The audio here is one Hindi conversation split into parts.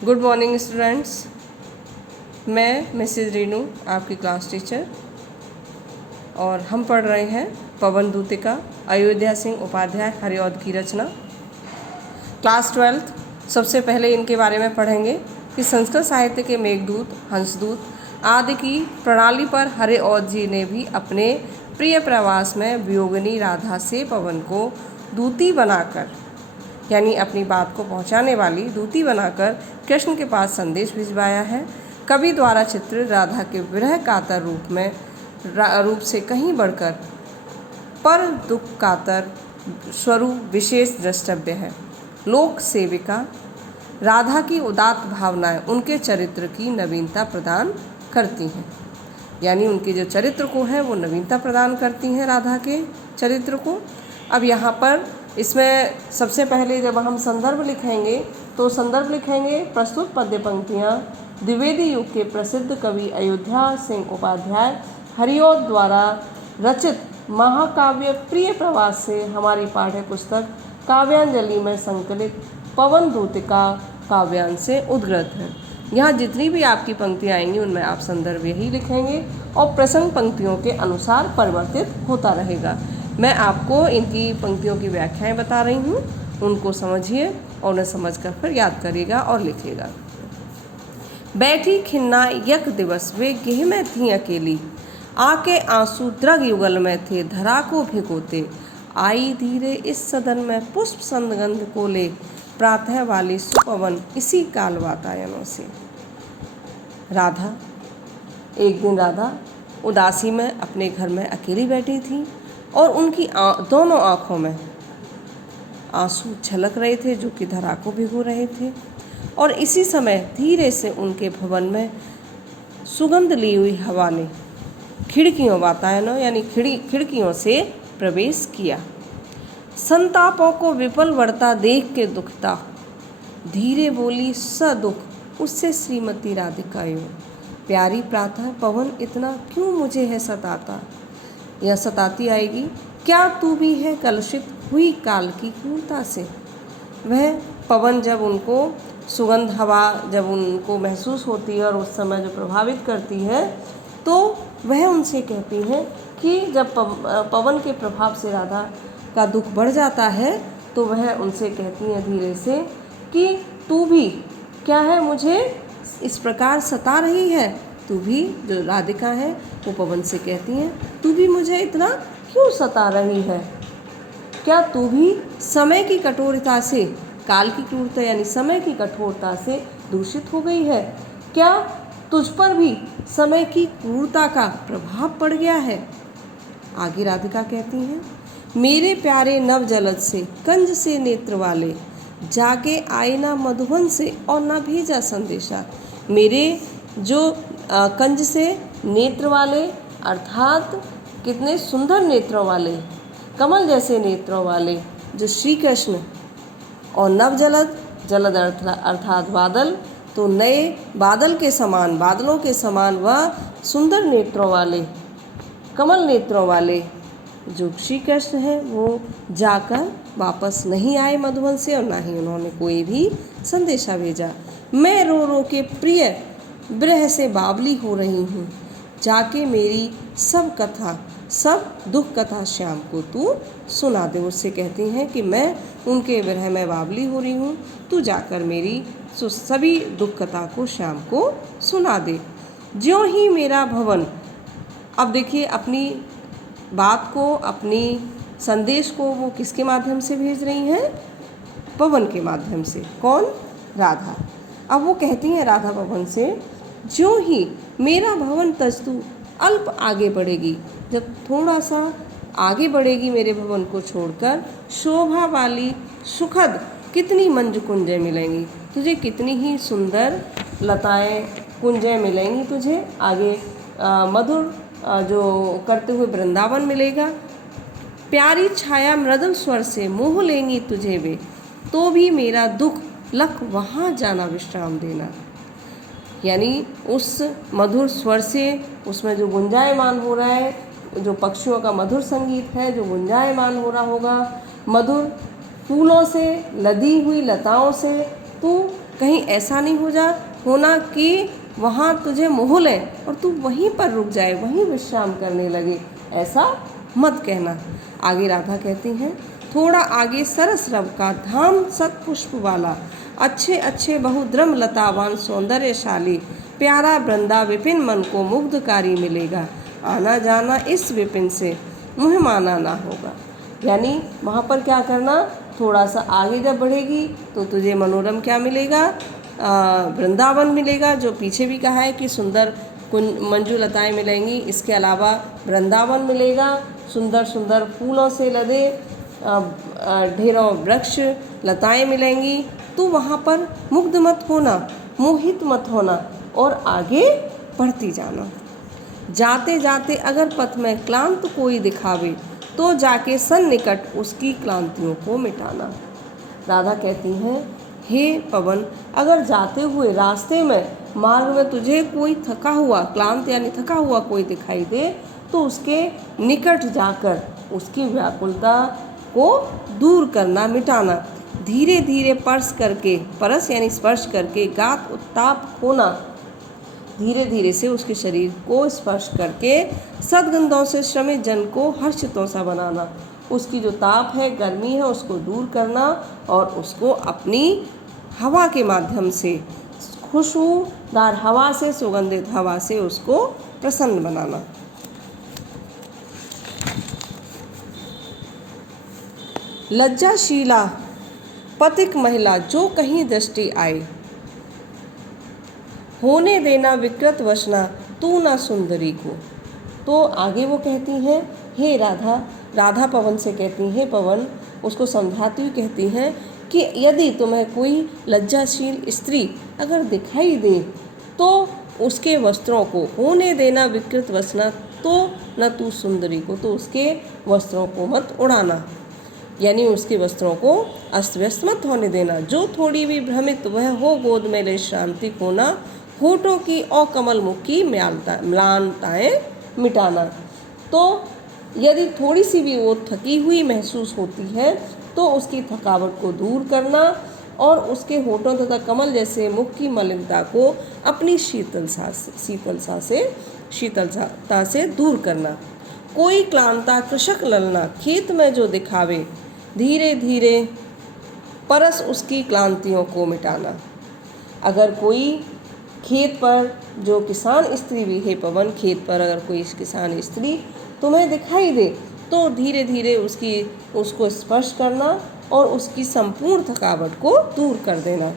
Good morning students. मैं मिसेज रीनू आपकी क्लास टीचर और हम पढ़ रहे हैं पवन दूतिका अयोध्या सिंह उपाध्याय हरिऔध की रचना क्लास 12। सबसे पहले इनके बारे में पढ़ेंगे कि संस्कृत साहित्य के मेघदूत हंसदूत आदि की प्रणाली पर हरिऔध जी ने भी अपने प्रिय प्रवास में वियोगिनी राधा से पवन को दूती बनाकर यानी अपनी बात को पहुंचाने वाली दूती बनाकर कृष्ण के पास संदेश भिजवाया है। कवि द्वारा चित्र राधा के विरह कातर रूप से कहीं बढ़कर पर दुख कातर स्वरूप विशेष द्रष्टव्य है। लोक सेविका राधा की उदात्त भावनाएं उनके चरित्र की नवीनता प्रदान करती हैं, यानी उनके जो चरित्र को है वो नवीनता प्रदान करती हैं राधा के चरित्र को। अब यहाँ पर इसमें सबसे पहले जब हम संदर्भ लिखेंगे तो संदर्भ लिखेंगे प्रस्तुत पद्य पंक्तियाँ द्विवेदी युग के प्रसिद्ध कवि अयोध्या सिंह उपाध्याय हरिऔध द्वारा रचित महाकाव्य प्रिय प्रवास से हमारी पाठ्य पुस्तक काव्यांजलि में संकलित पवन दूतिका काव्यांश से उद्गृत है। यहाँ जितनी भी आपकी पंक्तियाँ आएंगी उनमें आप संदर्भ यही लिखेंगे और प्रसंग पंक्तियों के अनुसार परिवर्तित होता रहेगा। मैं आपको इनकी पंक्तियों की व्याख्याएं बता रही हूँ, उनको समझिए और उन्हें समझकर फिर याद करिएगा और लिखिएगा। बैठी खिन्ना यक दिवस वे गेह में थी अकेली, आके आंसू द्रग युगल में थे धरा को भिगोते, आई धीरे इस सदन में पुष्प संगंध को ले प्रातः वाली सुपवन इसी काल वातायनों से। राधा एक दिन राधा उदासी में अपने घर में अकेली बैठी थी और उनकी दोनों आँखों में आंसू छलक रहे थे जो कि धरा को भिगो रहे थे। और इसी समय धीरे से उनके भवन में सुगंध ली हुई हवा ने खिड़कियों वातायनों यानी खिड़कियों से प्रवेश किया। संतापों को विपल बढ़ता देख के दुखता धीरे बोली स दुख उससे श्रीमती राधिका यूं, प्यारी प्रातः पवन इतना क्यों मुझे है सताता, यह सताती आएगी क्या तू भी है कलुषित हुई काल की क्रूरता से। वह पवन जब उनको सुगंध हवा जब उनको महसूस होती है और उस समय जो प्रभावित करती है तो वह उनसे कहती हैं कि जब पवन के प्रभाव से राधा का दुख बढ़ जाता है तो वह उनसे कहती हैं धीरे से कि तू भी क्या है मुझे इस प्रकार सता रही है। तू भी जो राधिका है वो पवन से कहती हैं तू भी मुझे इतना क्यों सता रही है, क्या तू भी समय की कठोरता से काल की क्रूरता यानी समय की कठोरता से दूषित हो गई है, क्या तुझ पर भी समय की क्रूरता का प्रभाव पड़ गया है। आगे राधिका कहती हैं मेरे प्यारे नव जलद से कंज से नेत्र वाले जाके आए ना मधुबन से और ना भेजा संदेशा। मेरे जो कंज से नेत्र वाले अर्थात कितने सुंदर नेत्रों वाले कमल जैसे नेत्रों वाले जो श्री कृष्ण और नवजलद जलद अर्थात बादल तो नए बादल के समान बादलों के समान वह सुंदर नेत्रों वाले कमल नेत्रों वाले जो श्री कृष्ण हैं वो जाकर वापस नहीं आए मधुबन से और ना ही उन्होंने कोई भी संदेशा भेजा। मैं रो रो के प्रिय विरह से बावली हो रही हूँ, जाके मेरी सब कथा सब दुख कथा श्याम को तू सुना दे। उससे कहती हैं कि मैं उनके विरह में बावली हो रही हूँ, तू जाकर मेरी सभी दुख कथा को श्याम को सुना दे। ज्यों ही मेरा भवन, अब देखिए अपनी बात को अपनी संदेश को वो किसके माध्यम से भेज रही हैं, पवन के माध्यम से। कौन? राधा। अब वो कहती हैं राधा पवन से जो ही मेरा भवन तस्तु अल्प आगे बढ़ेगी, जब थोड़ा सा आगे बढ़ेगी मेरे भवन को छोड़कर, शोभा वाली सुखद कितनी मंज कुंजें मिलेंगी तुझे, कितनी ही सुंदर लताएं कुंजें मिलेंगी तुझे, आगे मधुर जो करते हुए वृंदावन मिलेगा। प्यारी छाया मृदुल स्वर से मोह लेंगी तुझे वे, तो भी मेरा दुख लख वहाँ जाना विश्राम देना। यानी उस मधुर स्वर से उसमें जो गुंजायमान हो रहा है, जो पक्षियों का मधुर संगीत है जो गुंजायमान हो रहा होगा, मधुर फूलों से लदी हुई लताओं से तू कहीं ऐसा नहीं होना कि वहाँ तुझे मोह लें और तू वहीं पर रुक जाए, वहीं विश्राम करने लगे, ऐसा मत कहना। आगे राधा कहती हैं, थोड़ा आगे सरस रव का धाम सतपुष्प वाला, अच्छे अच्छे बहुद्रम लतावान सौंदर्यशाली, प्यारा वृंदा विपिन मन को मुग्धकारी मिलेगा, आना जाना इस विपिन से मुँह माना ना होगा। यानी वहाँ पर क्या करना, थोड़ा सा आगे जब बढ़ेगी तो तुझे मनोरम क्या मिलेगा, वृंदावन मिलेगा, जो पीछे भी कहा है कि सुंदर मंजू लताएँ मिलेंगी। इसके अलावा वृंदावन मिलेगा, सुंदर सुंदर फूलों से लदे ढेरों वृक्ष लताएँ मिलेंगी। तो वहाँ पर मुग्ध मत होना, मोहित मत होना और आगे बढ़ती जाना। जाते जाते अगर पथ में क्लांत कोई दिखावे तो जाके सन्निकट उसकी क्लांतियों को मिटाना। राधा कहती हैं, हे पवन, अगर जाते हुए रास्ते में मार्ग में तुझे कोई थका हुआ, क्लांत यानी थका हुआ कोई दिखाई दे तो उसके निकट जाकर उसकी व्याकुलता को दूर करना, मिटाना। धीरे धीरे परस यानी स्पर्श करके गात उत्ताप होना, धीरे धीरे से उसके शरीर को स्पर्श करके सद्गंधों से श्रमित जन को हर्षितों सा बनाना, उसकी जो ताप है, गर्मी है, उसको दूर करना और उसको अपनी हवा के माध्यम से, खुशबूदार हवा से, सुगंधित हवा से उसको प्रसन्न बनाना। लज्जाशीला पथिक महिला जो कहीं दृष्टि आए, होने देना विकृत वसना तू ना सुंदरी को। तो आगे वो कहती हैं, हे राधा पवन से कहती हैं, पवन उसको समझाती हुई कहती हैं कि यदि तुम्हें कोई लज्जाशील स्त्री अगर दिखाई दे तो उसके वस्त्रों को होने देना विकृत वसना तो न तू सुंदरी को, तो उसके वस्त्रों को मत उड़ाना, यानी उसके वस्त्रों को अस्त व्यस्त मत होने देना। जो थोड़ी भी भ्रमित वह हो गोद में ले शांति खोना, होठों की और कमल मुख की म्लानताएँ मिटाना। तो यदि थोड़ी सी भी वो थकी हुई महसूस होती है तो उसकी थकावट को दूर करना और उसके होठों तथा कमल जैसे मुख की मलिनता को अपनी शीतलता से दूर करना। कोई क्लांता कृषक ललना खेत में जो दिखावे, धीरे धीरे परस उसकी क्लांतियों को मिटाना। अगर कोई खेत पर जो किसान स्त्री भी है पवन, खेत पर अगर कोई किसान स्त्री तुम्हें दिखाई दे तो धीरे धीरे उसको स्पर्श करना और उसकी संपूर्ण थकावट को दूर कर देना।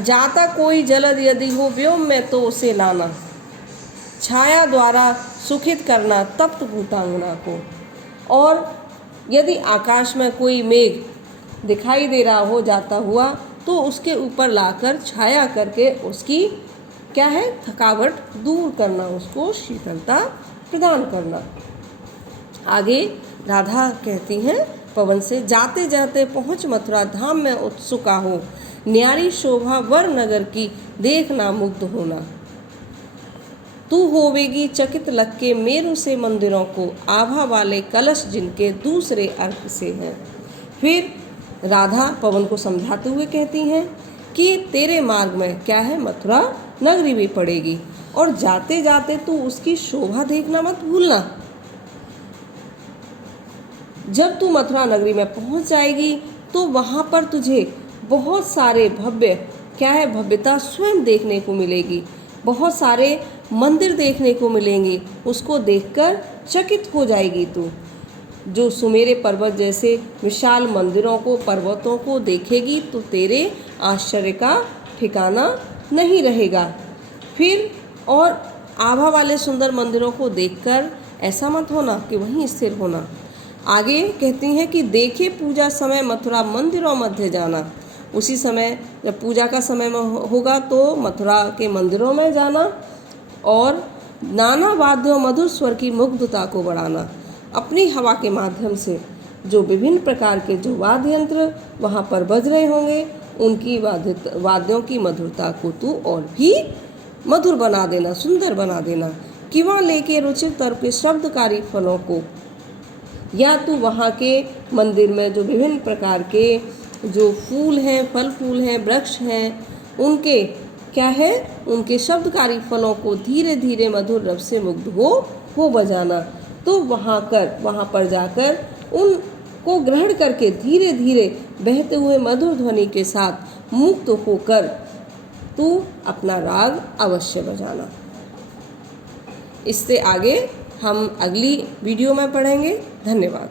जाता कोई जलद यदि हो व्योम में तो उसे लाना, छाया द्वारा सुखित करना तप्त भूतांगना को। और यदि आकाश में कोई मेघ दिखाई दे रहा हो जाता हुआ तो उसके ऊपर लाकर छाया करके उसकी क्या है, थकावट दूर करना, उसको शीतलता प्रदान करना। आगे राधा कहती हैं पवन से, जाते जाते पहुँच मथुरा धाम में उत्सुका हो, न्यारी शोभा वर नगर की देखना मुग्ध होना। तू होवेगी चकित लग के मेरु से मंदिरों को, आभा वाले कलश जिनके दूसरे अर्थ से हैं। फिर राधा पवन को समझाते हुए कहती हैं कि तेरे मार्ग में क्या है, मथुरा नगरी भी पड़ेगी और जाते जाते तू उसकी शोभा देखना मत भूलना। जब तू मथुरा नगरी में पहुंच जाएगी तो वहाँ पर तुझे बहुत सारे भव्यता स्वयं देखने को मिलेगी, बहुत सारे मंदिर देखने को मिलेंगे, उसको देखकर चकित हो जाएगी तू। जो सुमेरे पर्वत जैसे विशाल मंदिरों को, पर्वतों को देखेगी तो तेरे आश्चर्य का ठिकाना नहीं रहेगा। फिर और आभा वाले सुंदर मंदिरों को देखकर ऐसा मत होना कि वहीं स्थिर होना। आगे कहती हैं कि देखे पूजा समय मथुरा मंदिरों मध्य जाना, उसी समय जब पूजा का समय होगा तो मथुरा के मंदिरों में जाना और नाना वाद्यों मधुर स्वर की मुग्धता को बढ़ाना। अपनी हवा के माध्यम से जो विभिन्न प्रकार के जो वाद्य यंत्र वहाँ पर बज रहे होंगे उनकी वाद्यों की मधुरता को तू और भी मधुर बना देना, सुंदर बना देना। कि वहाँ लेके रुचिर तरह के शब्दकारी फलों को, या तू वहाँ के मंदिर में जो विभिन्न प्रकार के जो फूल हैं, फल फूल हैं, वृक्ष हैं, उनके क्या है, उनके शब्दकारी फलों को धीरे धीरे मधुर रस से मुग्ध हो बजाना। तो वहाँ पर जाकर उनको ग्रहण करके धीरे धीरे बहते हुए मधुर ध्वनि के साथ मुक्त होकर तू अपना राग अवश्य बजाना। इससे आगे हम अगली वीडियो में पढ़ेंगे। धन्यवाद।